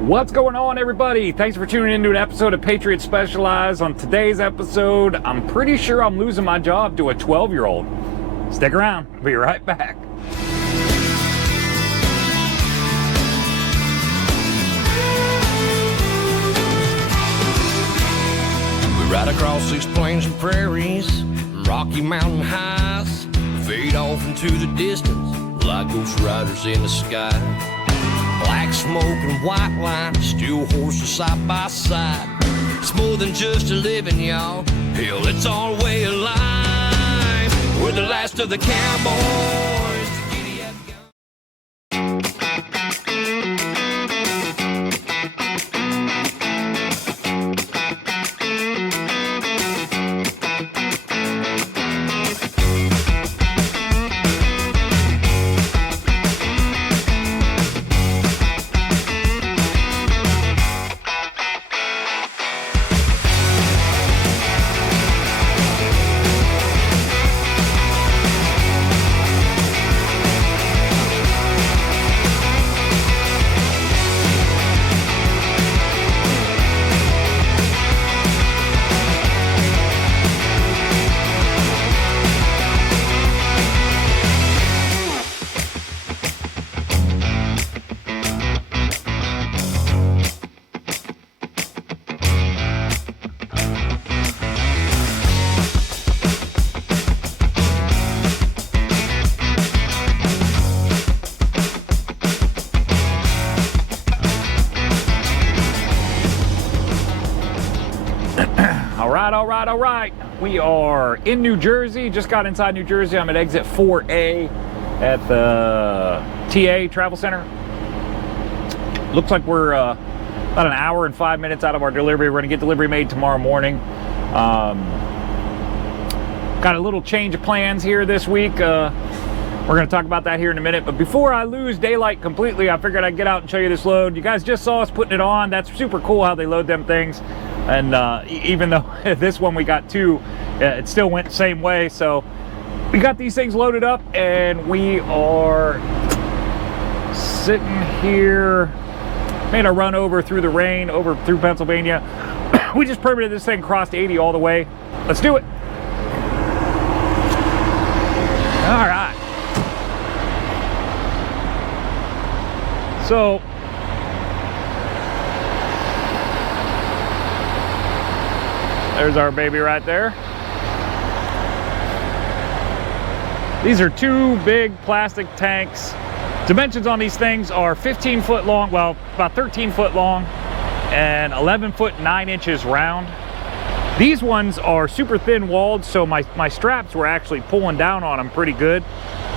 What's going on, everybody? Thanks for tuning in to an episode of Patriot Specialized. On today's episode, I'm pretty sure I'm losing my job to a 12-year-old. Stick around. I'll be right back. We ride across these plains and prairies, Rocky Mountain highs, fade off into the distance like ghost riders in the sky. Black smoke and white line, steel horses side by side. It's more than just a living, y'all. Hell, it's our way of life. We're the last of the cowboys. All right. We are in New Jersey. Just got inside New Jersey. I'm at exit 4A at the TA Travel Center. Looks like we're about an hour and 5 minutes out of our delivery. We're gonna get delivery made tomorrow morning. Got a little change of plans here this week. We're gonna talk about that here in a minute. But before I lose daylight completely, I figured I'd get out and show you this load. You guys just saw us putting it on. That's super cool how they load them things. And even though this one we got two, it still went the same way. So we got these things loaded up and we are sitting here. Made a run over through the rain, over through Pennsylvania. We just permitted this thing across 80 all the way. Let's do it. All right. So there's our baby right there. These are two big plastic tanks. Dimensions on these things are 15 foot long, well, about 13 foot long and 11 foot 9 inches round. These ones are super thin walled, so my straps were actually pulling down on them pretty good.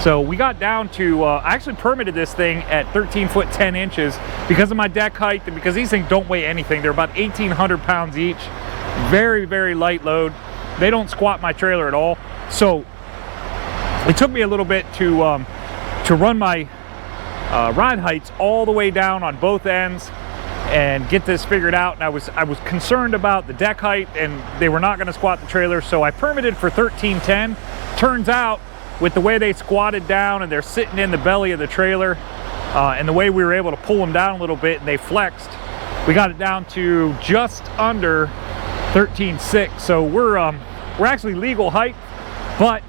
So we got down to, I actually permitted this thing at 13 foot 10 inches because of my deck height and because these things don't weigh anything. They're about 1,800 pounds each. Very, very light load. They don't squat my trailer at all. So it took me a little bit to run my ride heights all the way down on both ends and get this figured out. And I was concerned about the deck height and they were not going to squat the trailer. So I permitted for 1310. Turns out with the way they squatted down and they're sitting in the belly of the trailer and the way we were able to pull them down a little bit and they flexed, we got it down to just under 13.6. So we're actually legal height, but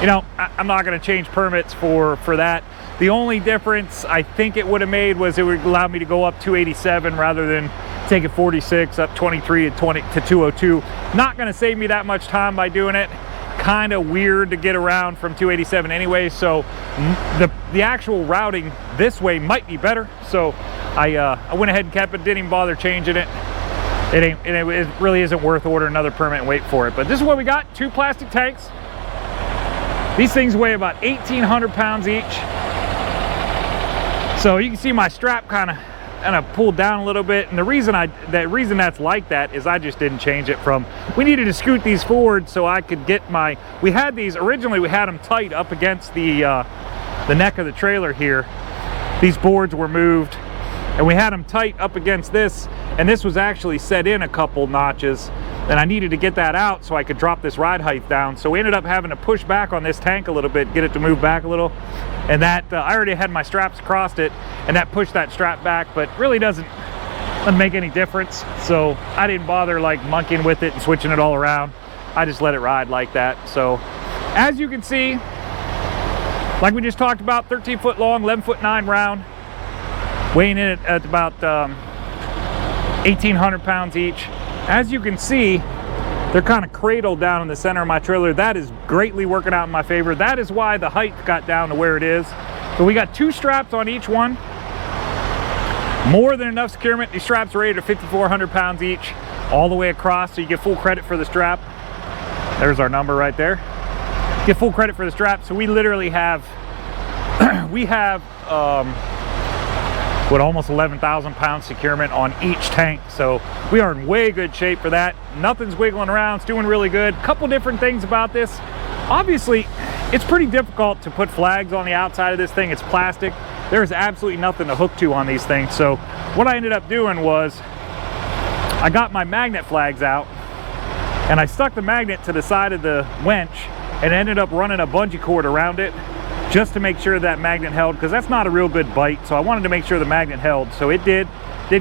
you know, I'm not going to change permits for that. The only difference I think it would have made was it would allow me to go up 287 rather than take it 46 up 23 to 202. Not going to save me that much time by doing it. Kind of weird to get around from 287 anyway, so the actual routing this way might be better. So I went ahead and kept it, didn't even bother changing it. It really isn't worth ordering another permit and wait for it. But this is what we got, two plastic tanks. These things weigh about 1,800 pounds each. So you can see my strap kind of pulled down a little bit. And the reason that's like that is I just didn't change it from, we needed to scoot these forward so I could get we had these, originally we had them tight up against the neck of the trailer here. These boards were moved and we had them tight up against this, and this was actually set in a couple notches. and I needed to get that out so I could drop this ride height down. So we ended up having to push back on this tank a little bit, get it to move back a little. And that, I already had my straps across it, and that pushed that strap back, but really doesn't make any difference. So I didn't bother like monkeying with it and switching it all around. I just let it ride like that. So as you can see, like we just talked about, 13 foot long, 11 foot 9 round, weighing in at about 1,800 pounds each. As you can see, they're kind of cradled down in the center of my trailer. That is greatly working out in my favor. That is why the height got down to where it is. So we got 2 straps on each one. More than enough securement. These straps are rated at 5,400 pounds each, all the way across, so you get full credit for the strap. There's our number right there. Get full credit for the strap. So we literally have, we have, with almost 11,000 pounds securement on each tank. So we are in way good shape for that. Nothing's wiggling around, it's doing really good. Couple different things about this. Obviously, it's pretty difficult to put flags on the outside of this thing. It's plastic. There's absolutely nothing to hook to on these things. So what I ended up doing was I got my magnet flags out and I stuck the magnet to the side of the winch and ended up running a bungee cord around it just to make sure that magnet held, because that's not a real good bite. So I wanted to make sure the magnet held. So it did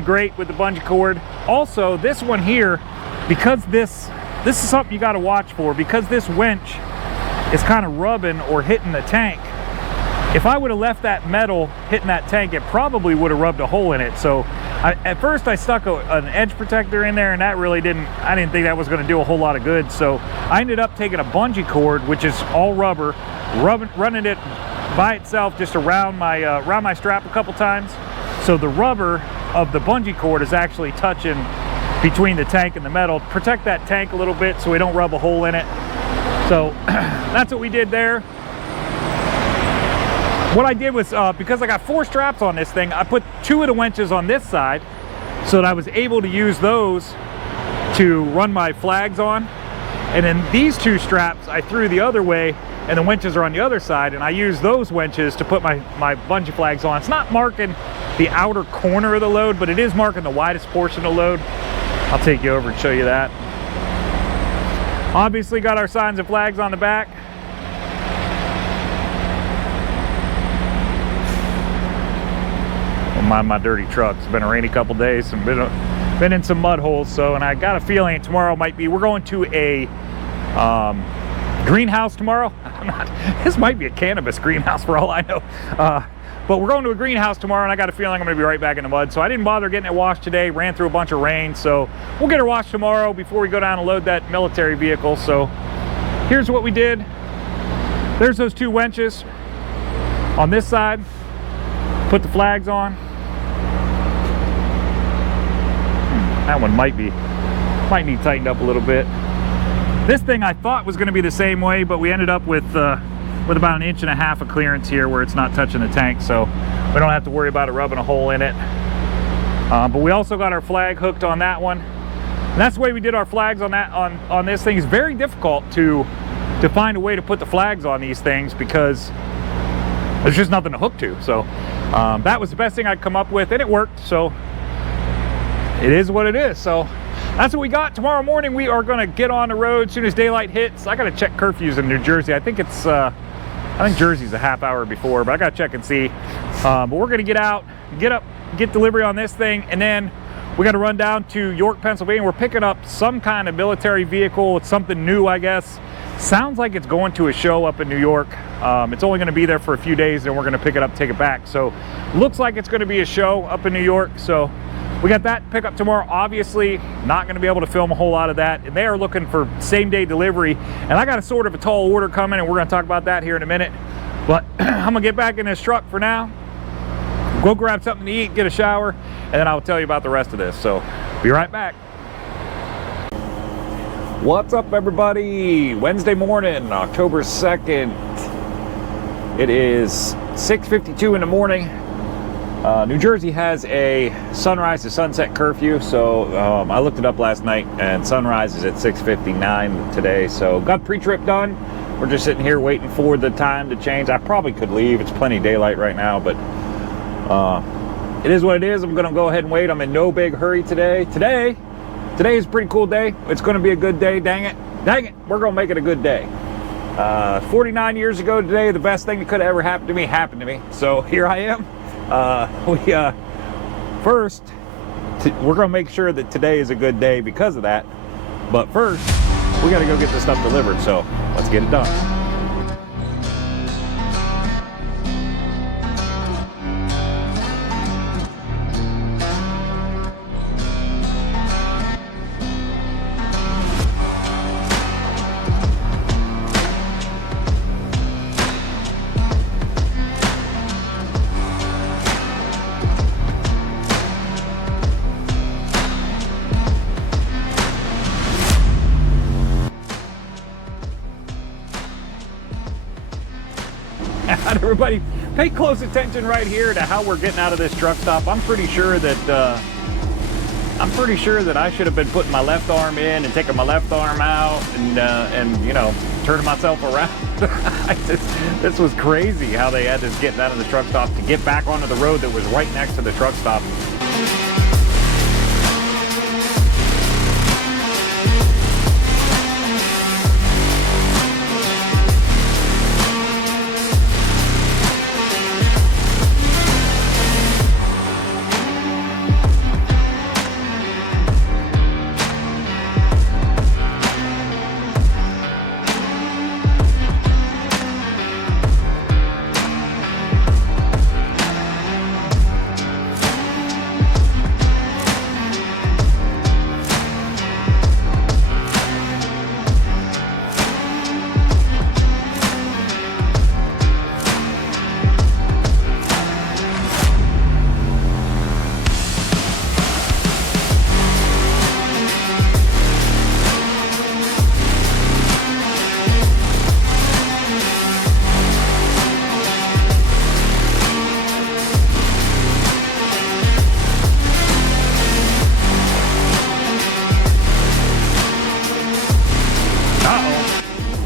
great with the bungee cord. Also, this one here, because this is something you got to watch for, because this winch is kind of rubbing or hitting the tank. If I would have left that metal hitting that tank, it probably would have rubbed a hole in it. So at first I stuck an edge protector in there, and that really I didn't think that was going to do a whole lot of good. So I ended up taking a bungee cord, which is all rubber, running it by itself just around my strap a couple times. So the rubber of the bungee cord is actually touching between the tank and the metal. Protect that tank a little bit so we don't rub a hole in it. So that's what we did there. What I did was, because I got 4 straps on this thing, I put 2 of the winches on this side so that I was able to use those to run my flags on. And then these 2 straps I threw the other way, and the winches are on the other side, and I use those winches to put my bungee flags on. It's not marking the outer corner of the load, but it is marking the widest portion of the load. I'll take you over and show you that. Obviously got our signs and flags on the back. Don't mind my dirty truck. It's been a rainy couple days and been in some mud holes. So, and I got a feeling tomorrow might be, we're going to a greenhouse tomorrow. This might be a cannabis greenhouse for all I know. But we're going to a greenhouse tomorrow, and I got a feeling I'm going to be right back in the mud. So I didn't bother getting it washed today. Ran through a bunch of rain. So we'll get it washed tomorrow before we go down and load that military vehicle. So here's what we did. There's those 2 winches on this side. Put the flags on. That one might need tightened up a little bit. This thing I thought was going to be the same way, but we ended up with about 1.5 inches of clearance here where it's not touching the tank, so we don't have to worry about it rubbing a hole in it. But we also got our flag hooked on that one. And that's the way we did our flags on that on this thing. It's very difficult to find a way to put the flags on these things because there's just nothing to hook to. So that was the best thing I'd come up with, and it worked. So it is what it is. So that's what we got. Tomorrow morning we are going to get on the road as soon as daylight hits. I got to check curfews in New Jersey. I think it's I think Jersey's a half hour before, but I got to check and see. But we're going to get out, get delivery on this thing, and then we got to run down to York, Pennsylvania. We're picking up some kind of military vehicle. It's something new, I guess. Sounds like it's going to a show up in New York. It's only going to be there for a few days, and we're going to pick it up, take it back. So looks like it's going to be a show up in New York. So we got that pickup tomorrow. Obviously not going to be able to film a whole lot of that, and they are looking for same-day delivery, and I got a sort of a tall order coming, and we're going to talk about that here in a minute. But I'm gonna get back in this truck for now, go grab something to eat, get a shower, and then I'll tell you about the rest of this. So be right back. What's up, everybody? Wednesday morning, October 2nd. It is 6:52 in the morning. New Jersey has a sunrise to sunset curfew, so I looked it up last night, and sunrise is at 6:59 today. So got pre-trip done. We're just sitting here waiting for the time to change. I probably could leave. It's plenty of daylight right now, but it is what it is. I'm gonna go ahead and wait. I'm in no big hurry today. Today today is a pretty cool day. It's going to be a good day. Dang it, we're going to make it a good day. 49 years ago today, the best thing that could have ever happened to me happened to me. So here I am. First, we're going to make sure that today is a good day because of that. But first, we got to go get this stuff delivered. So let's get it done. Everybody, pay close attention right here to how we're getting out of this truck stop. I'm pretty sure that I should have been putting my left arm in and taking my left arm out and you know, turning myself around. This was crazy how they had us getting out of the truck stop to get back onto the road that was right next to the truck stop.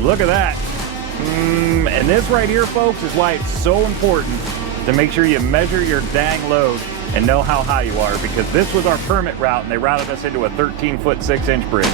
Look at that. And this right here, folks, is why it's so important to make sure you measure your dang load and know how high you are, because this was our permit route and they routed us into a 13-foot 6-inch bridge.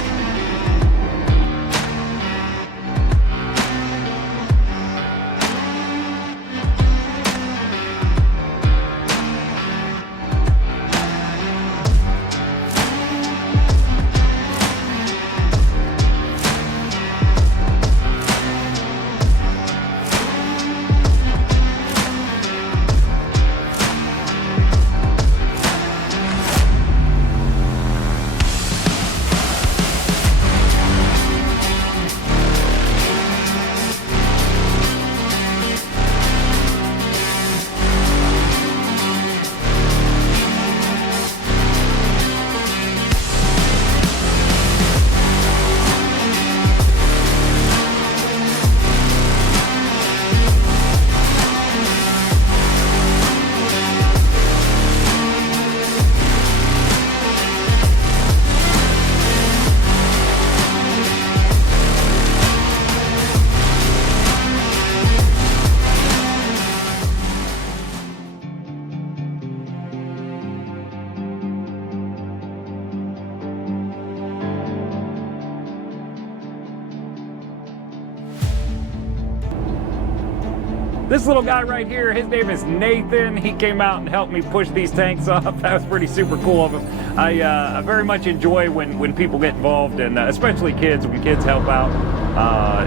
This little guy right here, his name is Nathan. He came out and helped me push these tanks off. That was pretty super cool of him. I very much enjoy when people get involved, and especially kids, when kids help out.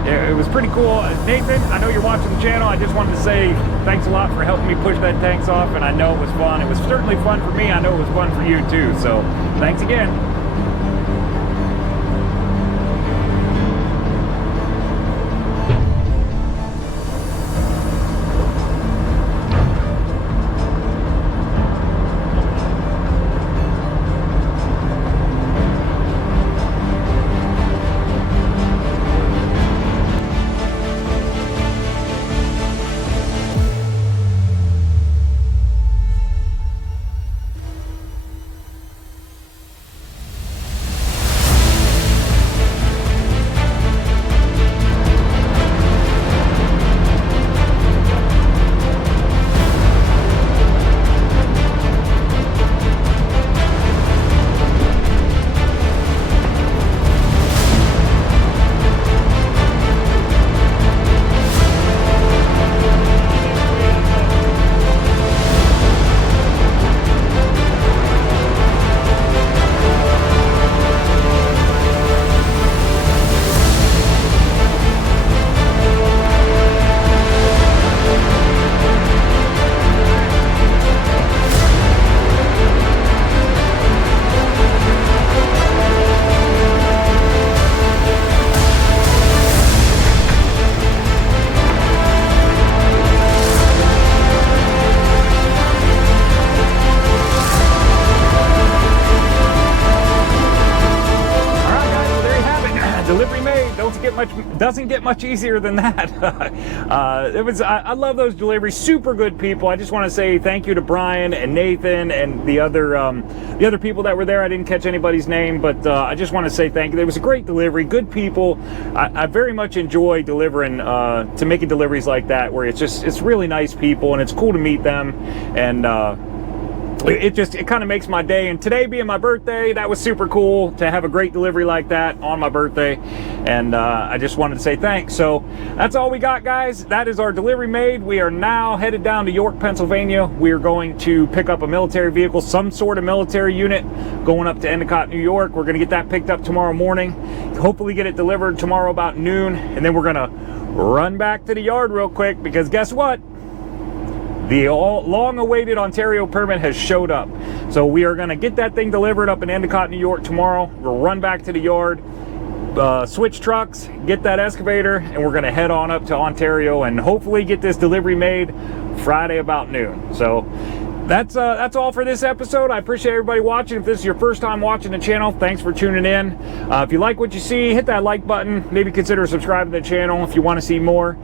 It was pretty cool. Nathan, I know you're watching the channel. I just wanted to say thanks a lot for helping me push that tanks off, and I know it was fun. It was certainly fun for me. I know it was fun for you too, so thanks again. doesn't get much easier than that. I love those deliveries. Super good people. I just want to say thank you to Brian and Nathan and the other people that were there. I didn't catch anybody's name, but I just want to say thank you. It was a great delivery. Good people. I very much enjoy delivering, to making deliveries like that, where it's really nice people and it's cool to meet them, and it kind of makes my day. And today being my birthday, that was super cool to have a great delivery like that on my birthday, and I just wanted to say thanks. So that's all we got, guys. That is our delivery made. We are now headed down to York, Pennsylvania. We are going to pick up a military vehicle, some sort of military unit, going up to Endicott, New York. We're going to get that picked up tomorrow morning, hopefully get it delivered tomorrow about noon, and then we're going to run back to the yard real quick, because guess what? The long-awaited Ontario permit has showed up. So we are going to get that thing delivered up in Endicott, New York tomorrow. We'll run back to the yard, switch trucks, get that excavator, and we're going to head on up to Ontario and hopefully get this delivery made Friday about noon. So that's all for this episode. I appreciate everybody watching. If this is your first time watching the channel, thanks for tuning in. If you like what you see, hit that like button. Maybe consider subscribing to the channel if you want to see more.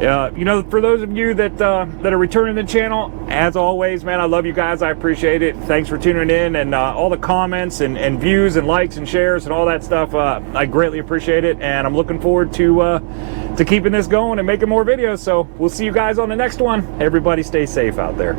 You know, for those of you that are returning to the channel, as always, man, I love you guys. I appreciate it. Thanks for tuning in, and all the comments and views and likes and shares and all that stuff. I greatly appreciate it, and I'm looking forward to keeping this going and making more videos. So we'll see you guys on the next one. Everybody stay safe out there.